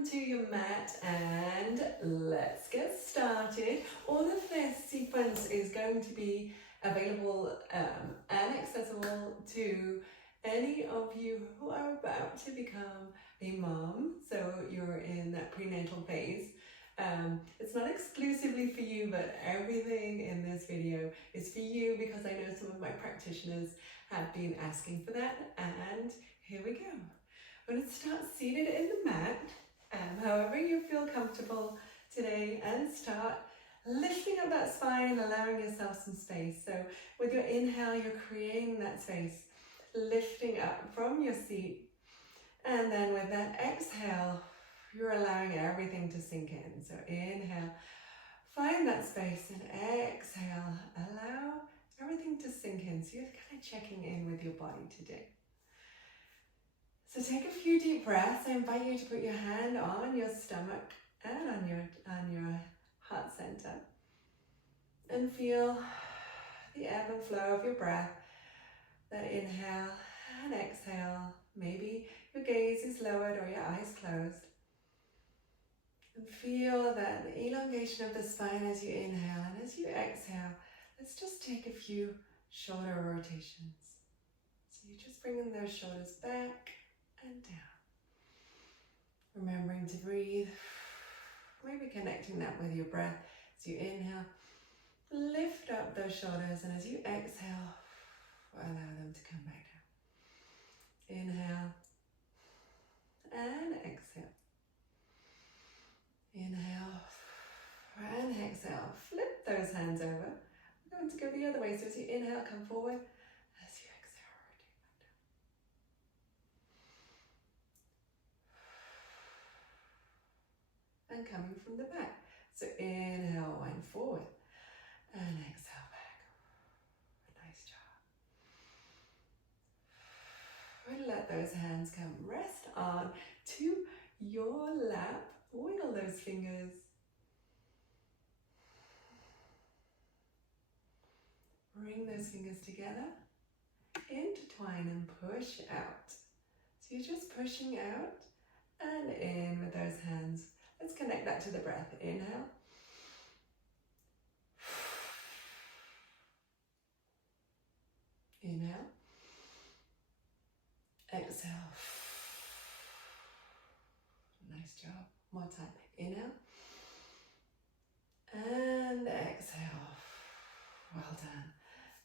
onto your mat and let's get started. All of this sequence is going to be available and accessible to any of you who are about to become a mom. So you're in that prenatal phase. It's not exclusively for you, but everything in this video is for you because I know some of my practitioners have been asking for that, and here we go. We're going to start seated in the mat, however you feel comfortable today, and start lifting up that spine, allowing yourself some space. So with your inhale, you're creating that space, lifting up from your seat, and then with that exhale, you're allowing everything to sink in. So inhale, find that space, and exhale, allow everything to sink in. So you're kind of checking in with your body today. So take a few deep breaths. I invite you to put your hand on your stomach and on your heart center, and feel the ebb and flow of your breath. That inhale and exhale. Maybe your gaze is lowered or your eyes closed. And feel that elongation of the spine as you inhale, and as you exhale, let's just take a few shoulder rotations. So you're just bringing those shoulders back and down. Remembering to breathe, maybe connecting that with your breath. As you inhale, lift up those shoulders, and as you exhale, allow them to come back down. Inhale and exhale. Inhale and exhale. Flip those hands over. We're going to go the other way. So as you inhale, come forward. As you exhale, rotate back down. And coming from the back. So inhale, wind forward. And exhale back. Nice job. And let those hands come. Rest on to your lap. Wiggle those fingers. Bring those fingers together. Intertwine and push out. So you're just pushing out and in with those hands. Let's connect that to the breath. Inhale. Inhale. Exhale. Nice job. More time. Inhale. And exhale. Well done.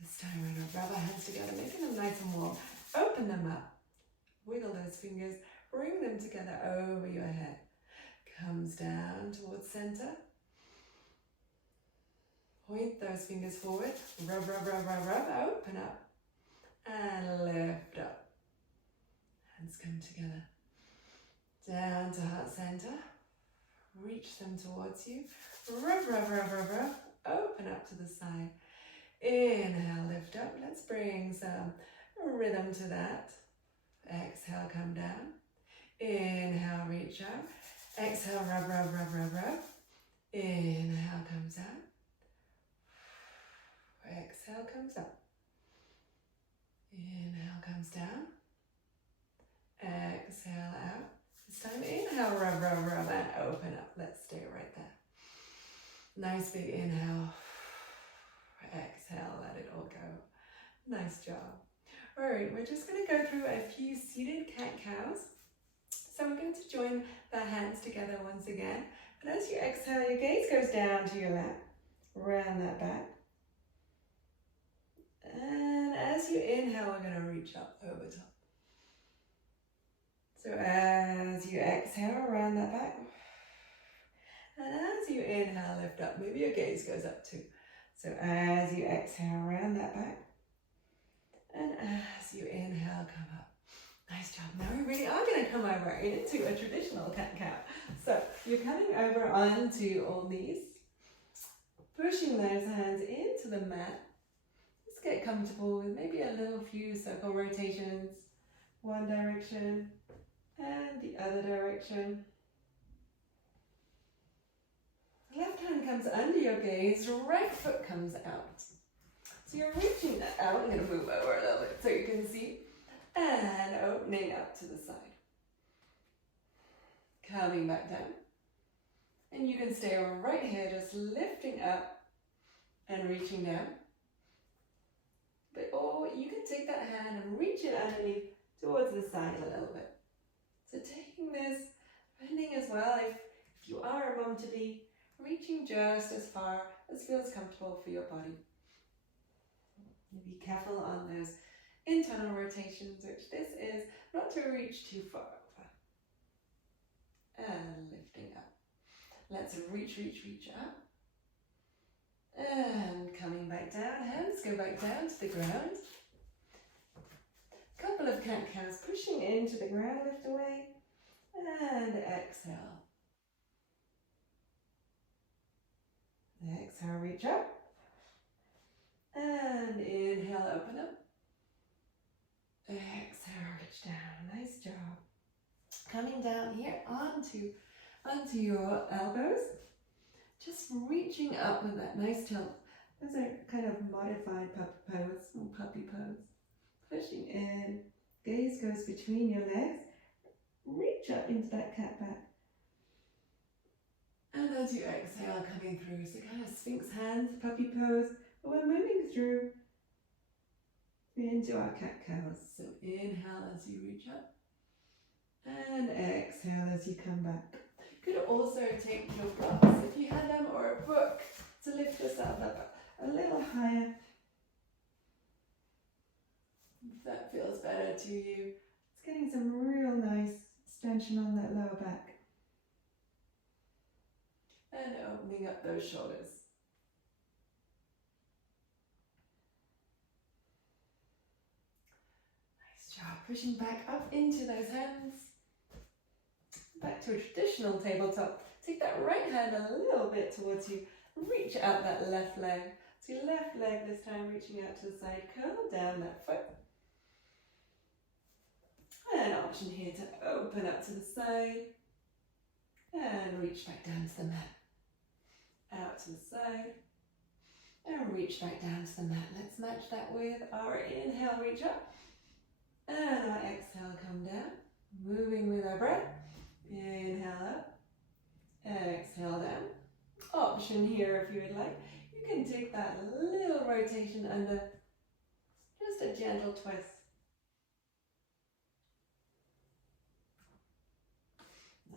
This time we're going to rub our hands together, making them nice and warm. Open them up. Wiggle those fingers. Bring them together over your head. Comes down towards center. Point those fingers forward. Rub, rub, rub, rub, rub. Open up. And lift up. Hands come together. Down to heart center. Reach them towards you. Rub, rub, rub, rub, rub. Open up to the side. Inhale, lift up. Let's bring some rhythm to that. Exhale, come down. Inhale, reach up. Exhale, rub, rub, rub, rub, rub. Inhale, comes out. Exhale, comes up. Inhale, comes down. Exhale, out. This time, inhale, rub, rub, rub, and open up. Let's stay right there. Nice big inhale. Exhale, let it all go. Nice job. All right, we're just going to go through a few seated cat-cows. So we're going to join the hands together once again. And as you exhale, your gaze goes down to your lap. Round that back. And as you inhale, we're going to reach up over top. So as you exhale, round that back. And as you inhale, lift up. Maybe your gaze goes up too. So as you exhale, round that back. And as you inhale, come up. Nice job. Now we really are going to come over into a traditional cat-cow. So you're coming over onto all knees. Pushing those hands into the mat. Just get comfortable with maybe a little few circle rotations. One direction and the other direction. Left hand comes under your gaze, right foot comes out. So you're reaching that out. I'm going to move over a little bit so you can see. And opening up to the side. coming back down. And you can stay right here, just lifting up and reaching down. Or you can take that hand and reach it underneath towards the side a little bit. So taking this, bending as well, if you are a mom-to-be, reaching just as far as feels comfortable for your body. Be careful on those internal rotations, which this is, not to reach too far over. And lifting up. Let's reach up. And coming back down, hands go back down to the ground. Couple of cat-cows pushing into the ground, lift away. And exhale. Exhale, reach up. And inhale, open up. Exhale, reach down. Nice job. Coming down here onto your elbows. Just reaching up with that nice tilt. Those are kind of modified puppy pose. Pushing in. Gaze goes between your legs. Reach up into that cat back. And as you exhale, coming through, so kind of sphinx hands, puppy pose, but we're moving through into our cat cows. So inhale as you reach up, and exhale as you come back. You could also take your blocks, if you had them, or a book, to lift yourself up a little higher. If that feels better to you. It's getting some real nice extension on that lower back. And opening up those shoulders. Nice job. Pushing back up into those hands. Back to a traditional tabletop. Take that right hand a little bit towards you. Reach out that left leg. So your left leg this time reaching out to the side. Curl down that foot. And option here to open up to the side. And reach back down to the mat. Out to the side. And reach back down to the mat. Let's match that with our inhale, reach up. And our exhale, come down. Moving with our breath. Inhale up. And exhale down. Option here if you would like. You can take that little rotation under. Just a gentle twist.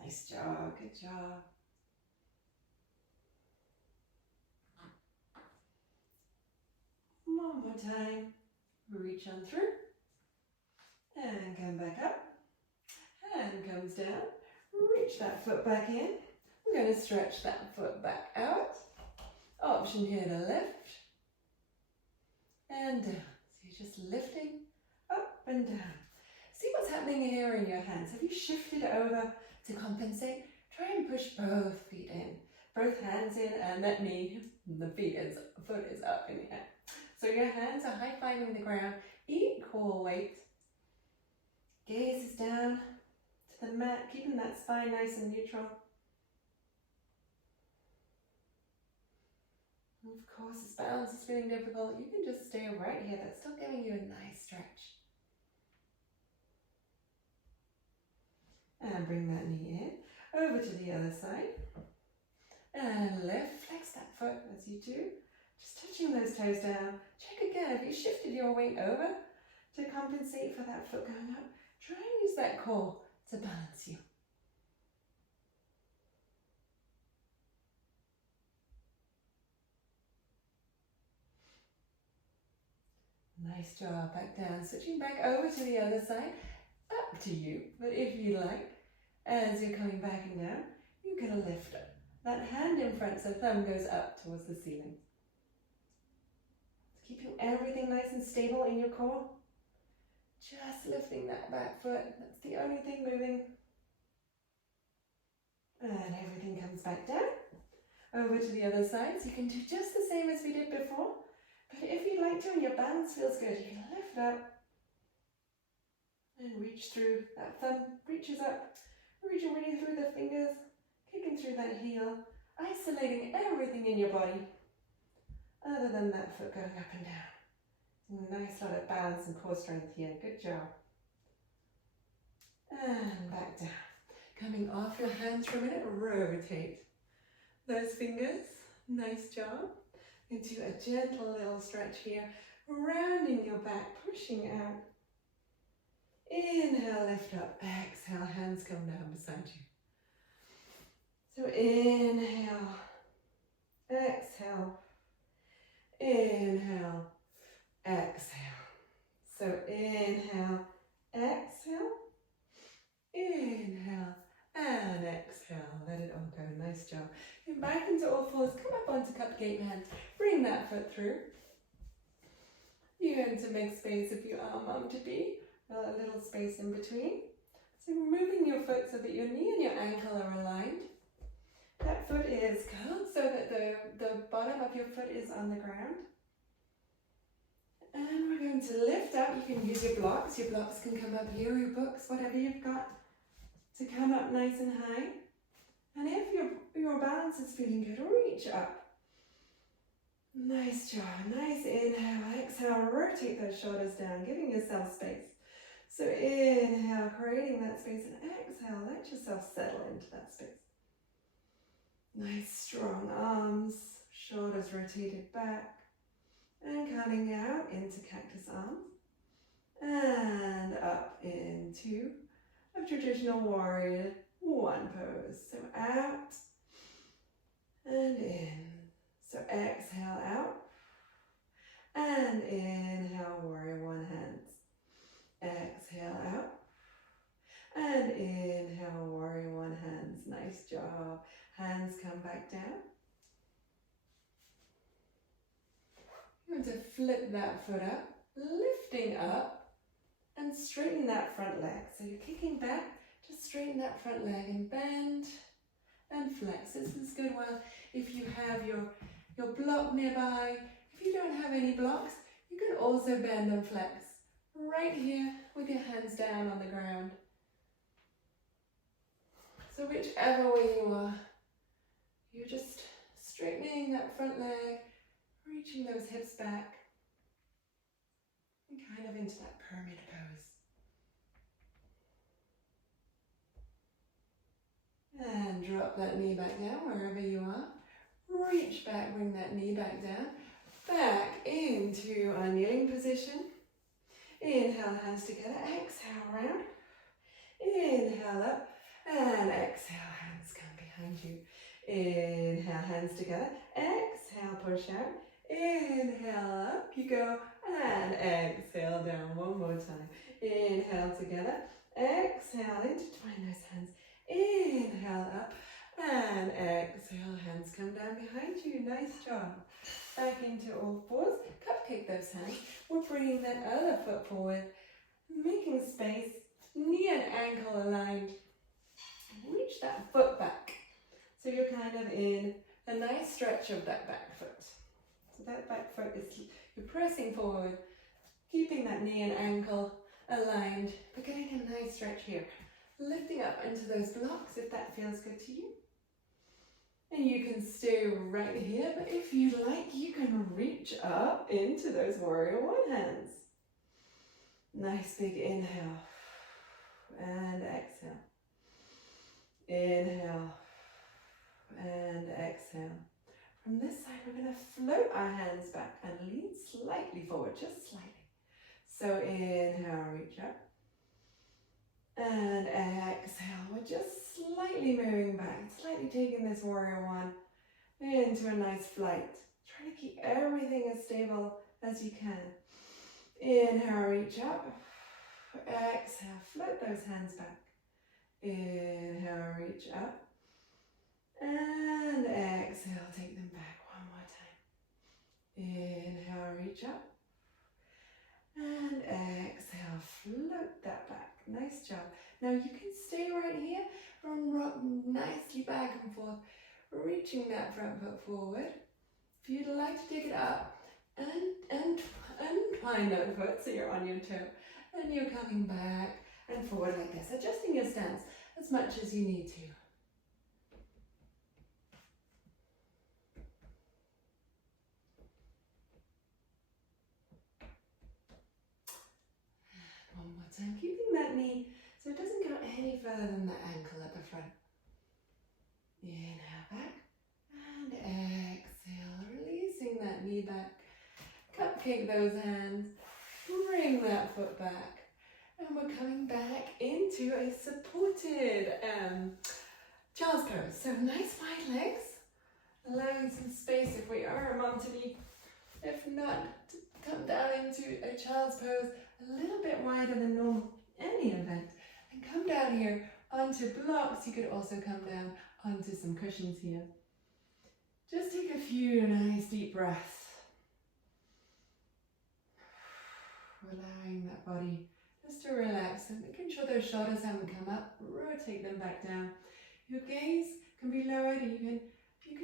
Nice job, good job. One more time. Reach on through. And come back up. Hand comes down. Reach that foot back in. We're going to stretch that foot back out. Option here to lift. And down. So you're just lifting up and down. See what's happening here in your hands. Have you shifted over to compensate? Try and push both feet in. Both hands in, and that knee, the foot is up in the air. So your hands are high-fiving the ground. Equal weight. Gaze is down to the mat, keeping that spine nice and neutral. And of course, this balance is feeling difficult. You can just stay right here. That's still giving you a nice stretch. And bring that knee in. Over to the other side. And lift. Flex that foot as you do. Just touching those toes down. Check again. Have you shifted your weight over to compensate for that foot going up? Try and use that core to balance you. Nice job. Back down. Switching back over to the other side. Up to you. But if you like, as you're coming back and down, you're going to lift up. That hand in front, so thumb goes up towards the ceiling. Keeping everything nice and stable in your core. Just lifting that back foot. That's the only thing moving. And everything comes back down. Over to the other side. So you can do just the same as we did before. But if you'd like to and your balance feels good, you can lift up. And reach through. That thumb reaches up. Reaching really through the fingers. Kicking through that heel. Isolating everything in your body. Other than that foot going up and down. Nice lot of balance and core strength here. Good job. And back down. Coming off your hands for a minute, rotate those fingers. Nice job. Into a gentle little stretch here, rounding your back, pushing out. Inhale, lift up. Exhale, hands come down beside you. So inhale, exhale, inhale, exhale. So inhale, exhale, inhale, and exhale. Let it all go. Nice job. And back into all fours. Come up onto cupcake hands. Bring that foot through. You're going to make space if you are mum-to-be. A little space in between. So moving your foot so that your knee and your ankle are aligned. That foot is curled so that the bottom of your foot is on the ground. And we're going to lift up. You can use your blocks. Your blocks can come up here, your books, whatever you've got to come up nice and high. And if your balance is feeling good, reach up. Nice job. Nice inhale. Exhale. Rotate those shoulders down, giving yourself space. So inhale, creating that space, and exhale, let yourself settle into that space. Nice strong arms, shoulders rotated back, and coming out into cactus arms, and up into a traditional warrior one pose. So out and in. So exhale out, and inhale, warrior one hands. Exhale out, and inhale, warrior one hands. Nice job. Hands come back down. You're going to flip that foot up, lifting up, and straighten that front leg. So you're kicking back, just straighten that front leg and bend and flex. This is good. Well, if you have your block nearby, if you don't have any blocks, you can also bend and flex right here with your hands down on the ground. So whichever way you are, you're just straightening that front leg, reaching those hips back, and kind of into that pyramid pose. And drop that knee back down wherever you are. Reach back, bring that knee back down. Back into a kneeling position. Inhale, hands together. Exhale, round. Inhale up. And exhale, hands come behind you. Inhale, hands together. Exhale, push out. Inhale, up you go. And exhale, down one more time. Inhale together. Exhale, intertwine those hands. Inhale up. And exhale, hands come down behind you. Nice job. Back into all fours. Cupcake those hands. We're bringing that other foot forward. Making space. Knee and ankle aligned. Reach that foot back. So you're kind of in a nice stretch of that back foot. So that back foot is, you're pressing forward, keeping that knee and ankle aligned, but getting a nice stretch here. Lifting up into those blocks if that feels good to you. And you can stay right here, but if you like, you can reach up into those warrior one hands. Nice big inhale and exhale. Inhale and exhale. From this side, we're going to float our hands back and lean slightly forward, just slightly. So inhale, reach up. And exhale, we're just slightly moving back, slightly taking this warrior one into a nice flight. Trying to keep everything as stable as you can. Inhale, reach up. Exhale, float those hands back. Inhale, reach up. And exhale, take them back one more time. Inhale, reach up. And exhale, float that back. Nice job. Now you can stay right here and rock nicely back and forth, reaching that front foot forward. If you'd like to take it up and twine that foot so you're on your toe. And you're coming back and forward like this, adjusting your stance as much as you need to. One more time, keeping that knee so it doesn't go any further further than the ankle at the front. Inhale back and exhale, releasing that knee back. Cupcake those hands, bring that foot back. And we're coming back into a supported child's pose. So nice wide legs, allowing some space if we are a mom to be. If not, come down into a child's pose a little bit wider than normal, any event. And come down here onto blocks. You could also come down onto some cushions here. Just take a few nice deep breaths. Allowing that body just to relax and making sure those shoulders haven't come up. Rotate them back down. Your gaze can be lowered. You can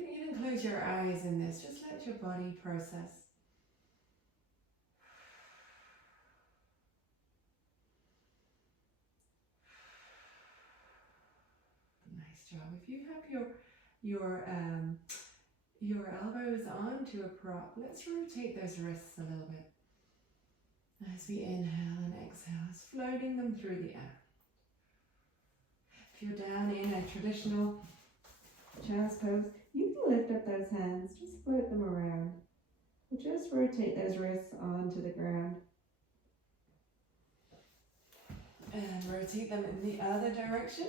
even close your eyes in this. Just let your body process. Nice job. If you have your elbows onto a prop, let's rotate those wrists a little bit. As we inhale and exhale, floating them through the air. If you're down in a traditional child's pose, you can lift up those hands, just float them around. Or just rotate those wrists onto the ground. And rotate them in the other direction.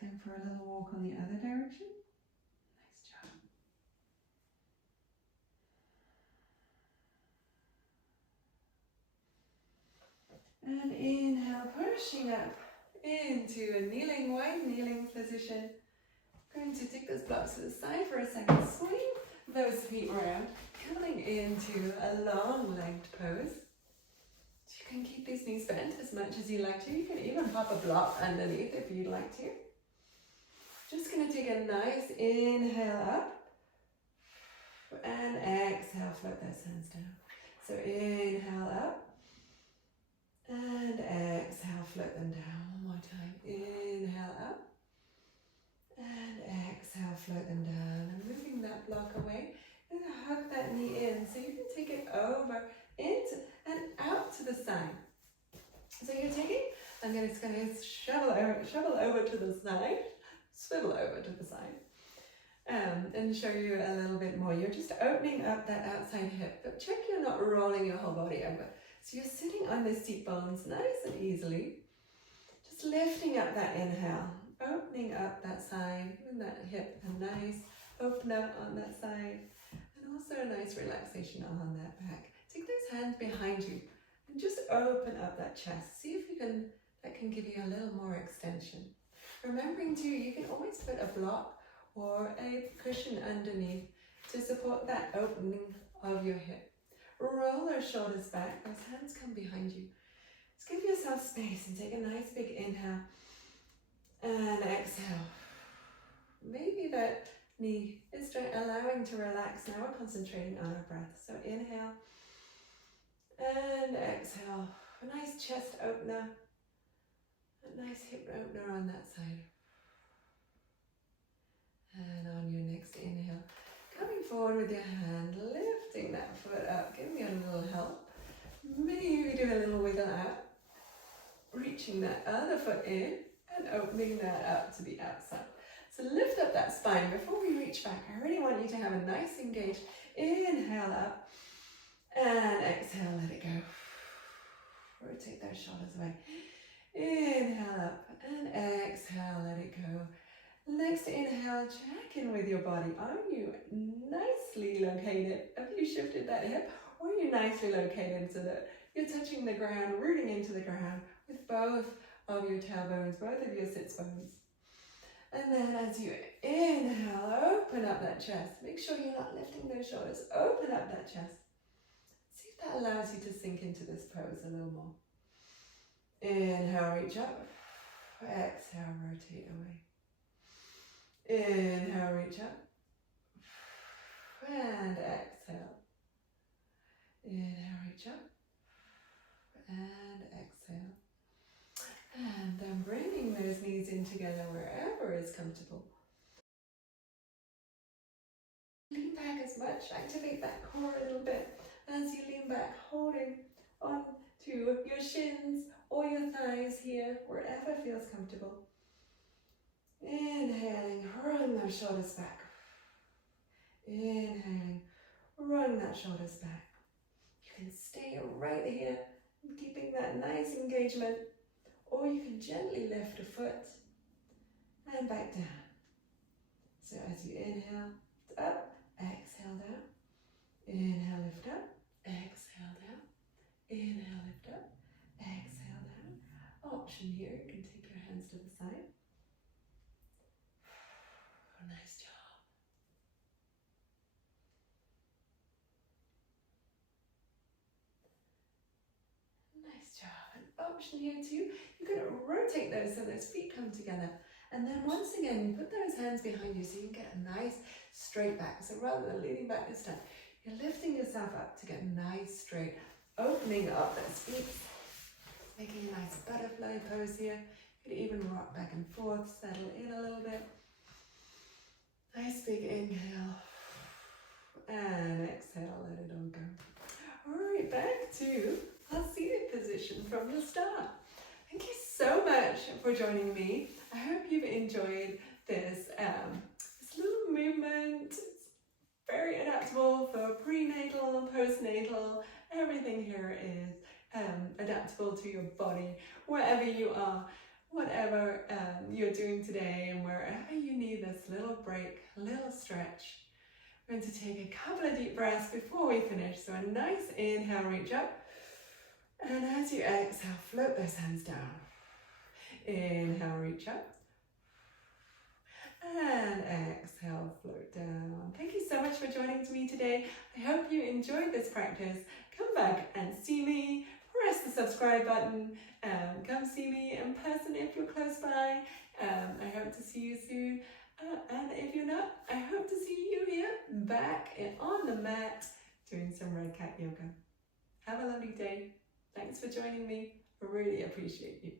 Take them for a little walk on the other direction. Nice job. And inhale, pushing up into a wide kneeling position. Going to take those blocks to the side for a second. Swing those feet around, coming into a long-legged pose. You can keep these knees bent as much as you like to. You can even pop a block underneath if you'd like to. Just going to take a nice inhale up. And exhale, float those hands down. So inhale up. And exhale, float them down. One more time. Inhale up. And exhale, float them down. And moving that block away. And hug that knee in. So you can take it over, into, and out to the side. So you're taking, I'm just going to shovel over to the side. Swivel over to the side. And show you a little bit more. You're just opening up that outside hip. But check you're not rolling your whole body over. So you're sitting on the seat bones nice and easily. Just lifting up that inhale, opening up that side, giving that hip a nice opener on that side, and also a nice relaxation on that back. Take those hands behind you and just open up that chest. See if that can give you a little more extension. Remembering too, you can always put a block or a cushion underneath to support that opening of your hip. Roll those shoulders back, those hands come behind you. Just give yourself space and take a nice big inhale and exhale. Maybe that knee is allowing to relax. Now we're concentrating on our breath. So inhale and exhale. A nice chest opener, a nice hip opener on that side. And on your next inhale, coming forward with your hand, lifting that foot up, giving you a little help. Maybe do a little wiggle out, reaching that other foot in and opening that up to the outside. So lift up that spine. Before we reach back, I really want you to have a nice engaged inhale up and exhale, let it go. Rotate those shoulders away. Inhale up and exhale, let it go. Next inhale, check in with your body. Are you nicely located? Have you shifted that hip? Or are you nicely located so that you're touching the ground, rooting into the ground with both of your tailbones, both of your sits bones? And then as you inhale, open up that chest. Make sure you're not lifting those shoulders. Open up that chest. See if that allows you to sink into this pose a little more. Inhale, reach up. Exhale, rotate away. Inhale, reach up. And exhale. Inhale, reach up. And exhale. And then bringing those knees in together wherever is comfortable. Lean back as much, activate that core a little bit. As you lean back, holding on to your shins or your thighs here, wherever feels comfortable. Inhaling, run those shoulders back. Inhaling, run that shoulders back. You can stay right here, keeping that nice engagement, or you can gently lift a foot and back down. So as you inhale, lift up, exhale down. Inhale, lift up, exhale down. Inhale, lift up, exhale down. Option here, you can take your hands to the side. Nice job. Nice job. An option here too, you can rotate those so those feet come together. And then once again, you put those hands behind you so you can get a nice straight back. So rather than leaning back this time, you're lifting yourself up to get nice straight, opening up those feet, making a nice butterfly pose here. You could even rock back and forth, settle in a little bit. Nice big inhale. And exhale, let it all go. Alright, back to our seated position from the start. Thank you so much for joining me. I hope you've enjoyed this, this little movement. It's very adaptable for prenatal, postnatal. Everything here is adaptable to your body, wherever you are, whatever you're doing today, and wherever you need this little break, little stretch. We're going to take a couple of deep breaths before we finish. So a nice inhale, reach up. And as you exhale, float those hands down. Inhale, reach up. And exhale, float down. Thank you so much for joining me today. I hope you enjoyed this practice. Come back and see me. Press the subscribe button. Come see me in person if you're close by. I hope to see you soon. And if you're not, I hope to see you here back on the mat doing some red cat yoga. Have a lovely day. Thanks for joining me. I really appreciate you.